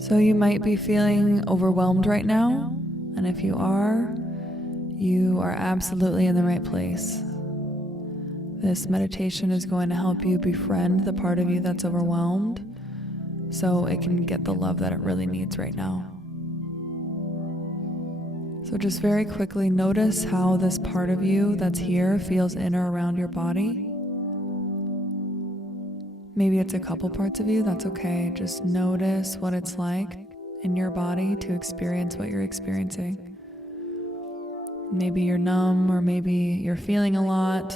So you might be feeling overwhelmed right now, and if you are absolutely in the right place. This meditation is going to help you befriend the part of you that's overwhelmed so it can get the love that it really needs right now. So just very quickly notice how this part of you that's here feels in or around your body. Maybe it's a couple parts of you, that's okay. Just notice what it's like in your body to experience what you're experiencing. Maybe you're numb, or maybe you're feeling a lot.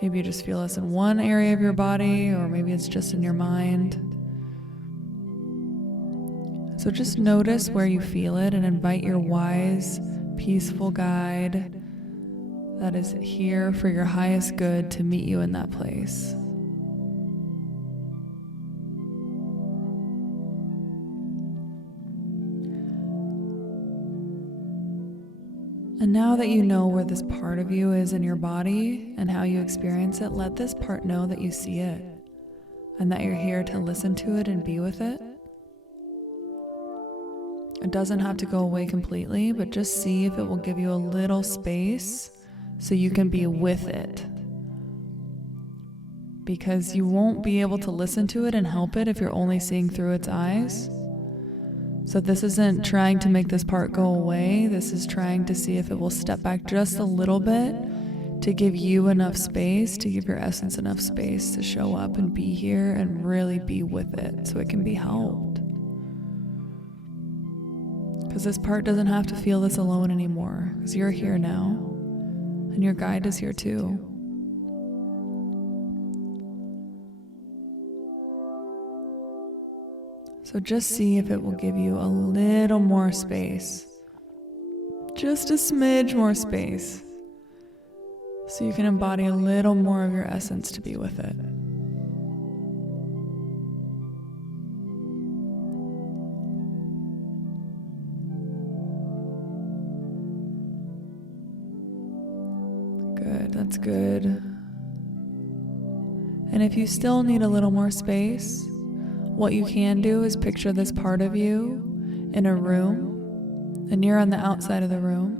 Maybe you just feel this in one area of your body, or maybe it's just in your mind. So just notice where you feel it and invite your wise, peaceful guide that is here for your highest good to meet you in that place. And now that you know where this part of you is in your body and how you experience it, let this part know that you see it and that you're here to listen to it and be with it. It doesn't have to go away completely, but just see if it will give you a little space so you can be with it. Because you won't be able to listen to it and help it if you're only seeing through its eyes. So this isn't trying to make this part go away. This is trying to see if it will step back just a little bit to give you enough space, to give your essence enough space to show up and be here and really be with it so it can be helped. Because this part doesn't have to feel this alone anymore, because you're here now and your guide is here too. So just see if it will give you a little more space, just a smidge more space, so you can embody a little more of your essence to be with it. Good, that's good. And if you still need a little more space, what you can do is picture this part of you in a room, and you're on the outside of the room.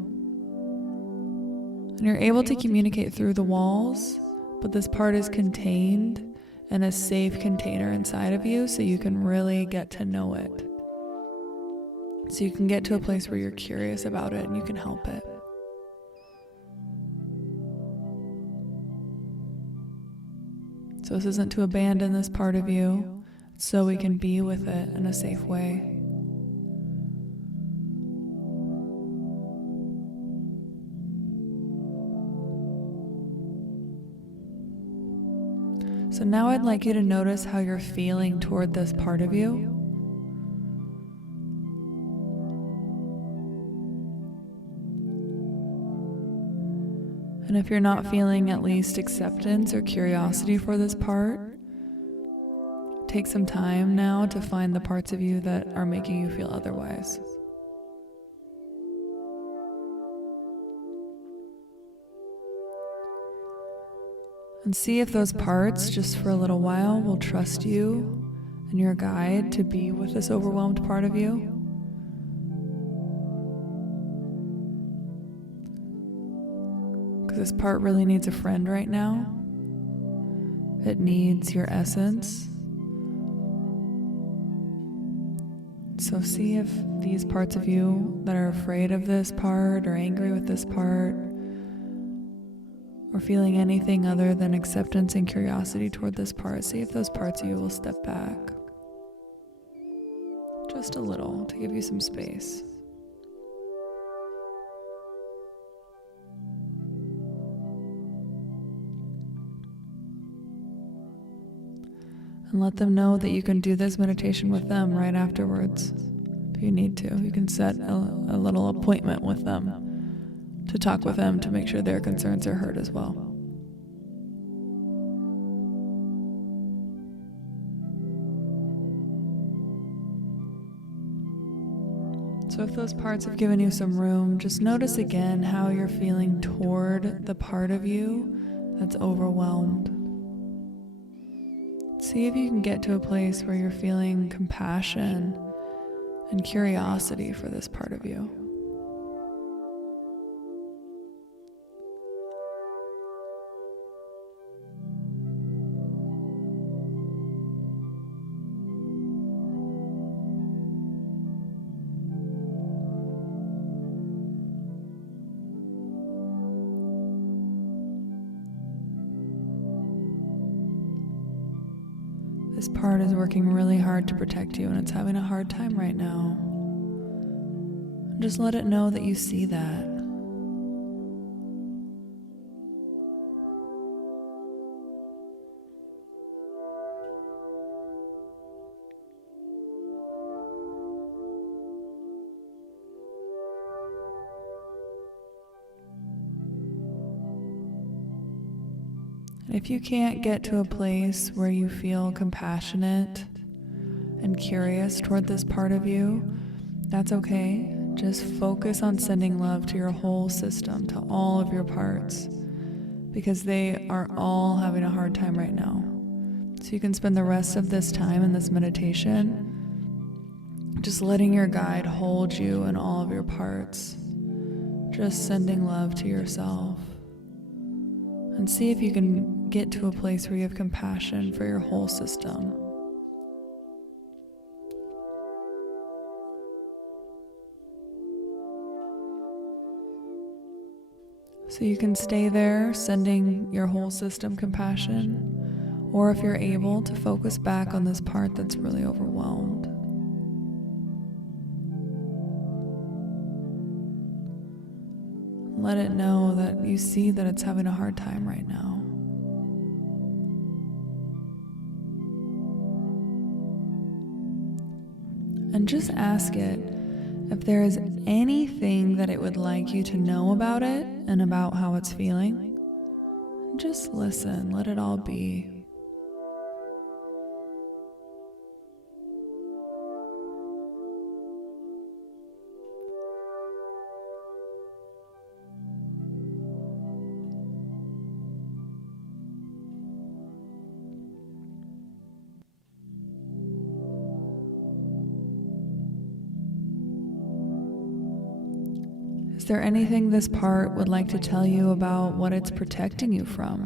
And you're able to communicate through the walls, but this part is contained in a safe container inside of you so you can really get to know it. So you can get to a place where you're curious about it and you can help it. So this isn't to abandon this part of you, so we can be with it in a safe way. So now I'd like you to notice how you're feeling toward this part of you. And if you're not feeling at least acceptance or curiosity for this part, take some time now to find the parts of you that are making you feel otherwise. And see if those parts, just for a little while, will trust you and your guide to be with this overwhelmed part of you. Because this part really needs a friend right now. It needs your essence. So see if these parts of you that are afraid of this part or angry with this part or feeling anything other than acceptance and curiosity toward this part, see if those parts of you will step back just a little to give you some space. And let them know that you can do this meditation with them right afterwards. If you need to, you can set a little appointment with them to talk with them to make sure their concerns are heard as well. So if those parts have given you some room, just notice again how you're feeling toward the part of you that's overwhelmed. See if you can get to a place where you're feeling compassion and curiosity for this part of you. This part is working really hard to protect you, and it's having a hard time right now. Just let it know that you see that. If you can't get to a place where you feel compassionate and curious toward this part of you, that's okay. Just focus on sending love to your whole system, to all of your parts, because they are all having a hard time right now. So you can spend the rest of this time in this meditation just letting your guide hold you in all of your parts, just sending love to yourself. And see if you can get to a place where you have compassion for your whole system. So you can stay there, sending your whole system compassion, or if you're able to focus back on this part that's really overwhelmed. Let it know that you see that it's having a hard time right now. And just ask it if there is anything that it would like you to know about it and about how it's feeling. Just listen, let it all be. Is there anything this part would like to tell you about what it's protecting you from?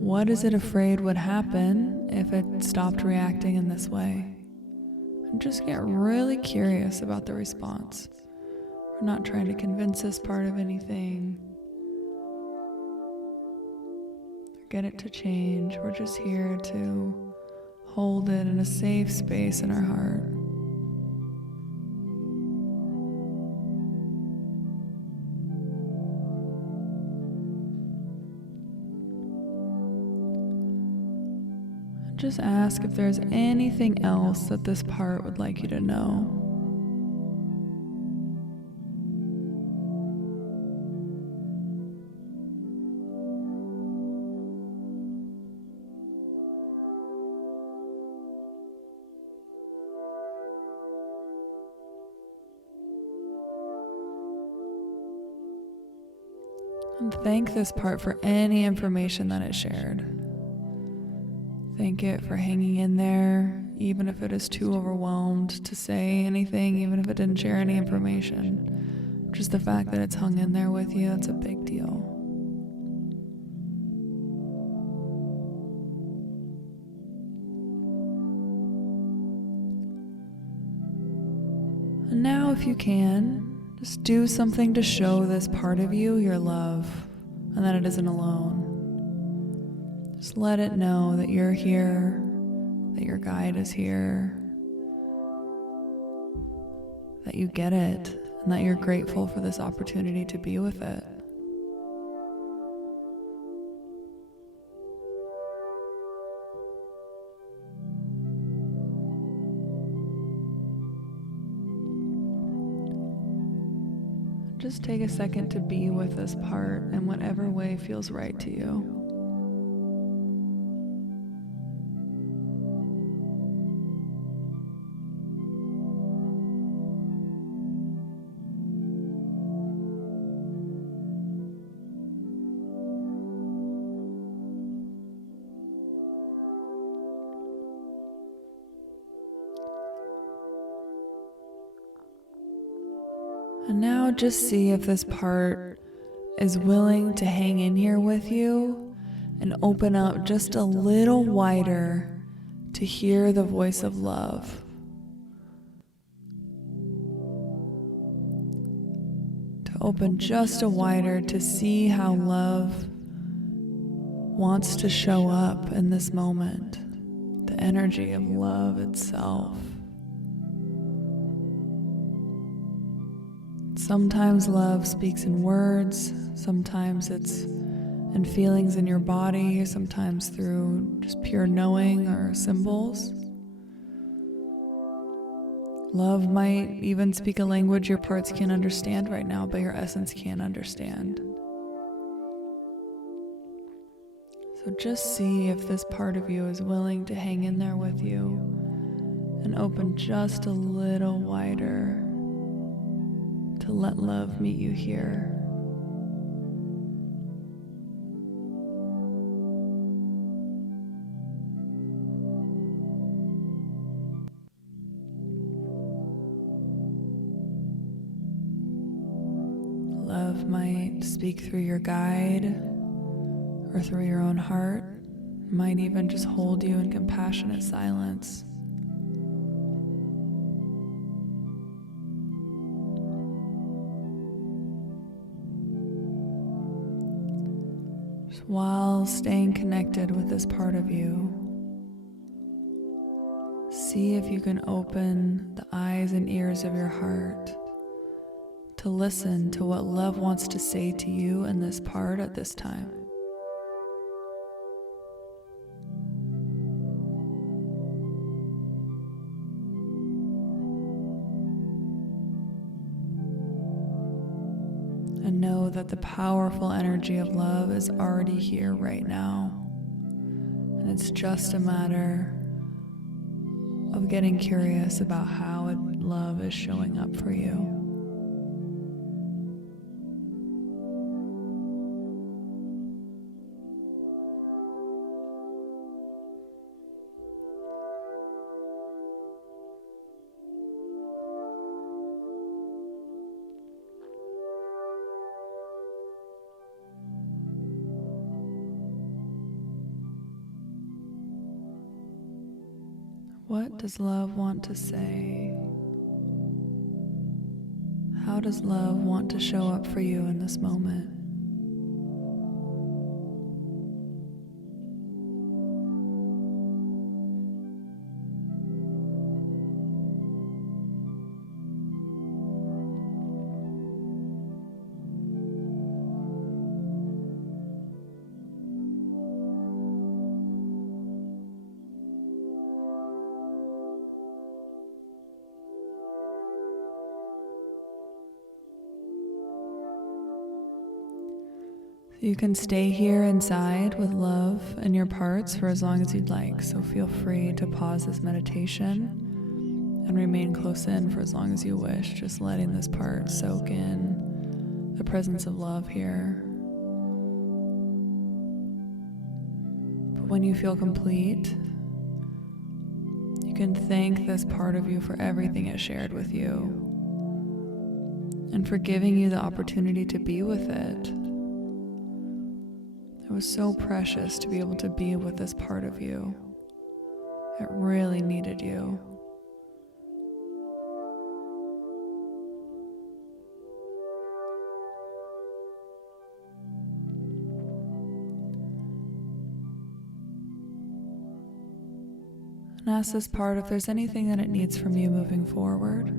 What is it afraid would happen if it stopped reacting in this way? And just get really curious about the response. We're not trying to convince this part of anything. Get it to change. We're just here to hold it in a safe space in our heart. Just ask if there's anything else that this part would like you to know. And thank this part for any information that it shared. Thank it for hanging in there, even if it is too overwhelmed to say anything, even if it didn't share any information. Just the fact that it's hung in there with you, that's a big deal. And now, if you can, just do something to show this part of you your love and that it isn't alone. Just let it know that you're here, that your guide is here, that you get it, and that you're grateful for this opportunity to be with it. Just take a second to be with this part in whatever way feels right to you. And now just see if this part is willing to hang in here with you and open up just a little wider to hear the voice of love. To open just a wider to see how love wants to show up in this moment. The energy of love itself. Sometimes love speaks in words, sometimes it's in feelings in your body, sometimes through just pure knowing or symbols. Love might even speak a language your parts can't understand right now, but your essence can't understand. So just see if this part of you is willing to hang in there with you and open just a little wider to let love meet you here. Love might speak through your guide or through your own heart, might even just hold you in compassionate silence. Just while staying connected with this part of you, see if you can open the eyes and ears of your heart to listen to what love wants to say to you and this part at this time. And know that the powerful energy of love is already here right now. And it's just a matter of getting curious about how love is showing up for you. What does love want to say? How does love want to show up for you in this moment? You can stay here inside with love and your parts for as long as you'd like, so feel free to pause this meditation and remain close in for as long as you wish, just letting this part soak in the presence of love here. But when you feel complete, you can thank this part of you for everything it shared with you and for giving you the opportunity to be with it. It was so precious to be able to be with this part of you. It really needed you. And ask this part if there's anything that it needs from you moving forward.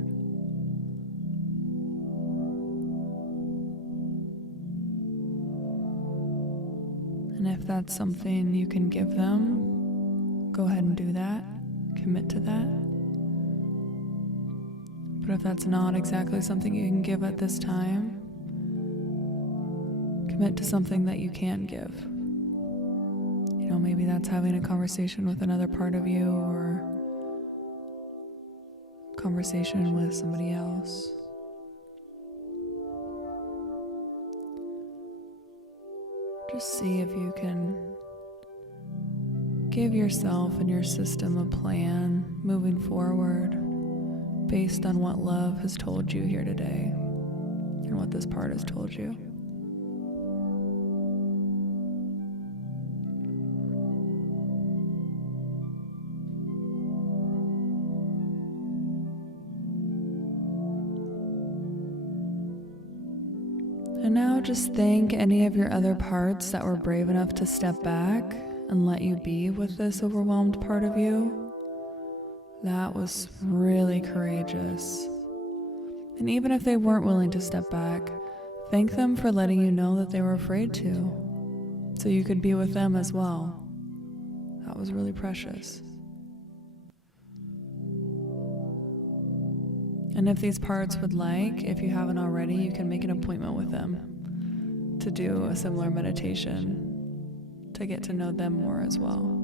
And if that's something you can give them, go ahead and do that. Commit to that. But if that's not exactly something you can give at this time, commit to something that you can give. You know, maybe that's having a conversation with another part of you or conversation with somebody else. Just see if you can give yourself and your system a plan moving forward based on what love has told you here today. and what this part has told you. And now just thank any of your other parts that were brave enough to step back and let you be with this overwhelmed part of you. That was really courageous. And even if they weren't willing to step back, thank them for letting you know that they were afraid to, so you could be with them as well. That was really precious. And if these parts would like, if you haven't already, you can make an appointment with them to do a similar meditation to get to know them more as well.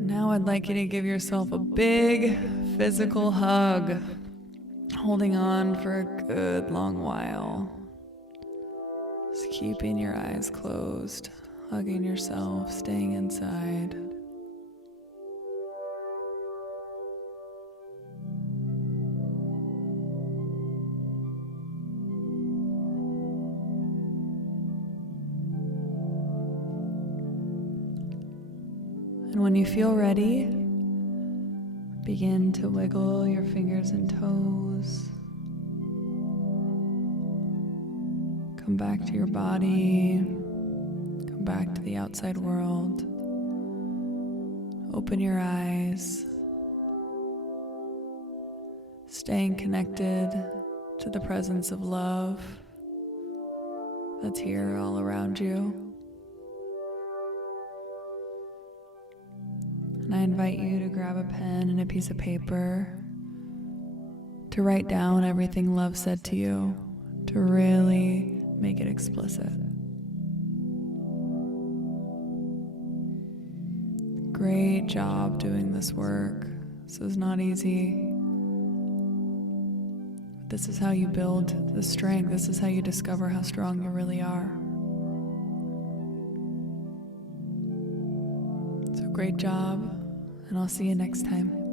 Now I'd like you to give yourself a big physical hug, holding on for a good long while. Just keeping your eyes closed, hugging yourself, staying inside. And when you feel ready, begin to wiggle your fingers and toes. Come back to your body. Come back to the outside world. Open your eyes. Staying connected to the presence of love that's here all around you. And I invite you to grab a pen and a piece of paper to write down everything love said to you, to really make it explicit. Great job doing this work. This is not easy. This is how you build the strength. This is how you discover how strong you really are. So great job, and I'll see you next time.